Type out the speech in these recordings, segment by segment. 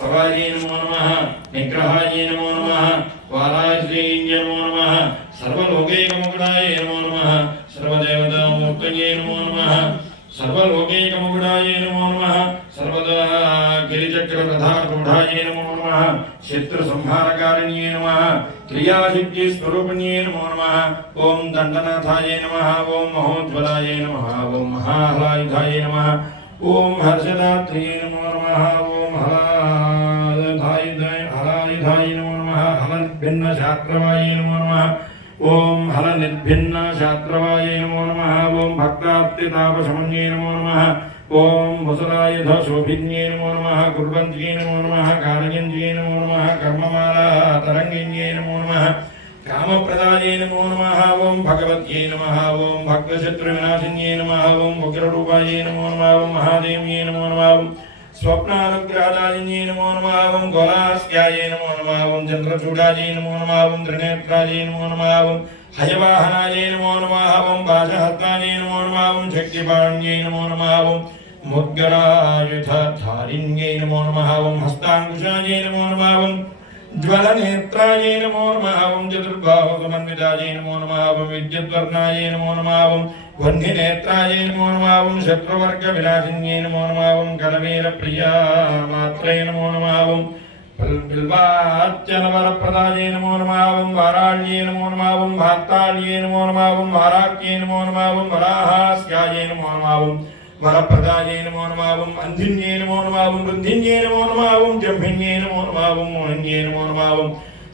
स्तवायै नमो नमः निग्रहायै नमो नमः वाराश्रीयै नमो नमः सर्वलोकैकमकुटाय नमो नमः सर्वदेवतामूर्तये नमो नमः सर्वलोकैकमकुटाय नमो नमः सर्वदा गिरिचक्रप्रधारूढाय नमो नमः शत्रुसंहारकारिण्ये नमः क्रियासिद्धिस्वरूपिण्ये नमो नमः ओं दण्डनाथाय नमः ओं महोज्ज्वलाय नमः ओं महाहलायुधाय नमः ओं हर्षदात्रिये नमो नमः ओं हलायुधाय नमो नमः हलनिर्भिन्नशात्रवाय नमो नमः ओं हलनिर्भिन्नशात्रवाय नमो नमः ओं भक्ताप्तितापशमन्ये नमो नमः ओं वसुरायुधशोभिन्ये नमो नमः कुर्वन्त्ये नमो नमः कारयन्त्ये नमो नमः कर्ममाला तरङ्गिन्ये नमो नमः कामप्रदाये नमो नमः ओं भगवत्यै नमः ओं भक्तशत्रुविनाशिन्ये नमः ओं उग्ररूपायै नमो नमः ओं महादेव्यै नमो नमः ओं स्वप्नानुग्रहदायिन्ये नमो नमः ओं गोलास्यायै नमो नमः ओं चन्द्रचूडायै नमो नमः ओं त्रिनेत्रायै नमो नमः ओं हयवाहनायै नमो नमः ओं पाशहस्तायै नमो नमः ओं शक्तिपाण्यै नमो नमः ओं मुद्गरायुधधारिण्यै नमो नमः ओं हस्ताङ्कुशायै नमो नमः ओं ज्वलनेत्रायै नमो नमः ओं चतुर्बाहुसमन्वितायै नमो नमः ओं विद्युद्वर्णायै नमो नमः ओं वह्निनेत्रायै नमो नमः ओं शत्रुवर्गविनाशिन्यै नमो नमः ओं करवीरप्रियामात्रै नमो नमः ओं बिल्वाच्चनवरप्रदायै नमो नमः ओं वाराळ्यै नमो नमः ओं वार्ताळ्यै नमो नमः ओं वाराक्यै नमो नमः ओं वराहास्यायै नमो नमः ओं वरप्रदायै नमो नमः ओं अन्धिन्यै नमो नमः ओं वृद्धिन्यै नमो नमः ओं जम्भिन्यै नमो नमः ओं मोहिन्यै नमो नमः ओं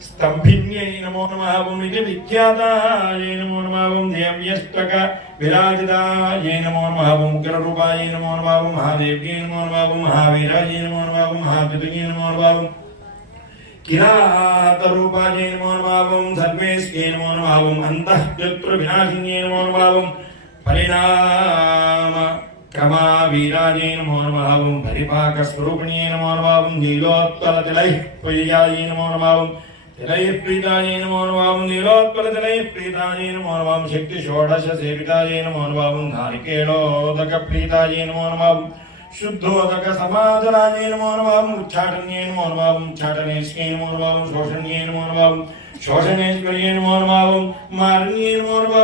स्तम्भिन्यै नमो नमः ओं इति विख्यातायै नमो नमः ओं देव्यष्टक विराजितायै नमो नमः ओं उग्ररूपायै नमो नमः ओं महादेव्यै नमो नमः ओं महावीरायै नमो नमः ओं महाद्युतियै नमो नमः ओं किरातरूपायै नमो नमः ओं सर्वेश्यै नमो नमः ओं अन्तःशत्रुविनाशिन्यै नमो नमः ओं परिणाम क्रमावीरायै नमो नमः ओं परिपाकस्वरूपिण्यै नमो नमः ओं नीलोत्पलतिलैः प्रियायै नमो नमः ओं तिलैः प्रीतायै नमो नमः ओं नीलोत्पलतिलैः प्रीतायै नमो नमः ओं शक्तिषोडशसेवितायै नमो नमः ओं नारिकेलोदकप्रीतायै नमो नमः ओं शुद्धोदकसमादरायै नमो नमः ओं उच्चाटन्यै नमो नमः ओं उच्चाटनेश्यै नमो नमः ओं शोषण्यै नमो नमः ओं शोषणेश्वर्यै नमो नमः ओं मारण्यै नमो नमः